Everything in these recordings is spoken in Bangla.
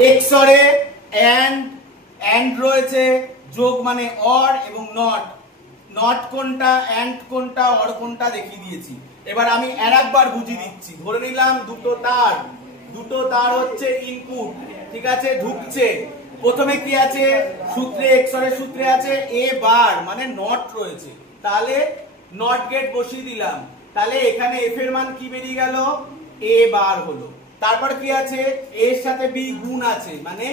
এক্সরে এন্ড রয়েছে, যোগ মানে অর এবং নট। নট কোনটা, এন্ড কোনটা, অর কোনটা দেখিয়ে দিয়েছি। এবার আমি আরেকবার বুঝিয়ে দিচ্ছি। ধরে নিলাম দুটো তার হচ্ছে ইনপুট, ঠিক আছে, ঢুকছে। প্রথমে কি আছে সূত্রে, এক্সরের সূত্রে আছে এ বার মানে নট রয়েছে, তাহলে নট গেট বসিয়ে দিলাম। তাহলে এখানে এফ এর মান কি বেরিয়ে গেল, এ বার হলো। তারপর কি আছে, এর সাথে বি গুণ আছে মানে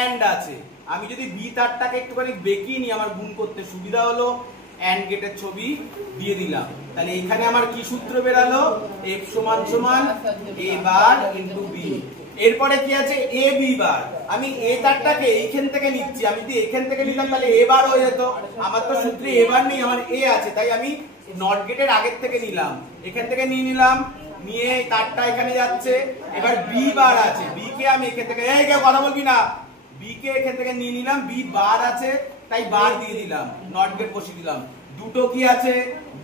এন্ড আছে। আমি যদি বি তারটাকে একটুখানি বেঁকিয়ে নিই আমার গুণ করতে সুবিধা হলো, এন্ড গেটের ছবি দিয়ে দিলাম। তাহলে এখানে আমার কি সূত্র বেরালো, এফ সমান সমান এ বার ইনটু বি। এরপরে কি আছে এ বি বার। আমি এ তারটাকে এইখান থেকে নিচ্ছি, আমি যদি এখান থেকে নিতাম তাহলে এ বার হয়ে যেত। আমার তো সূত্রে এ বার নেই, আমার এ আছে, তাই আমি নট গেটের আগের থেকে নিলাম, এখান থেকে নিয়ে নিলাম, নিয়ে তারটা এখানে যাচ্ছে। এবার বি বার আছে, বি কে আমি এখান থেকে, এই কেউ কথা বলবি না, বি কে এখান থেকে নিয়ে নিলাম, বি বার আছে তাই বার দিয়ে দিলাম, নট গেট বসিয়ে দিলাম। দুটো কি আছে,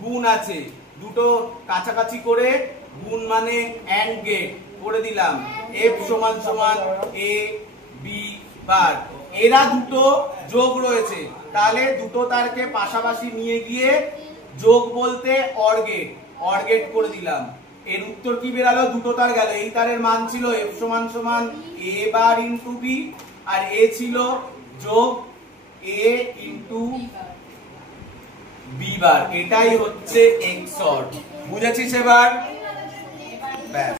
গুণ আছে, দুটো কাছাকাছি করে গুণ মানে এন্ড গেট করে দিলাম। এফ সমান সমান এ বি বার। এরা দুটো যোগ রয়েছে, তাহলে দুটো তারকে পাশাপাশি নিয়ে গিয়ে যোগ বলতে অর গেট করে দিলাম। এর উত্তর কি বেরালো, দুটো তার গেল। এই তারের মান ছিল এফ সমান সমান এ বার ইনটু বি, আর এ ছিল যোগ এ ইনটু বি বার। এটাই হচ্ছে এক্সর। বুঝেছিস এবার? ব্যাস।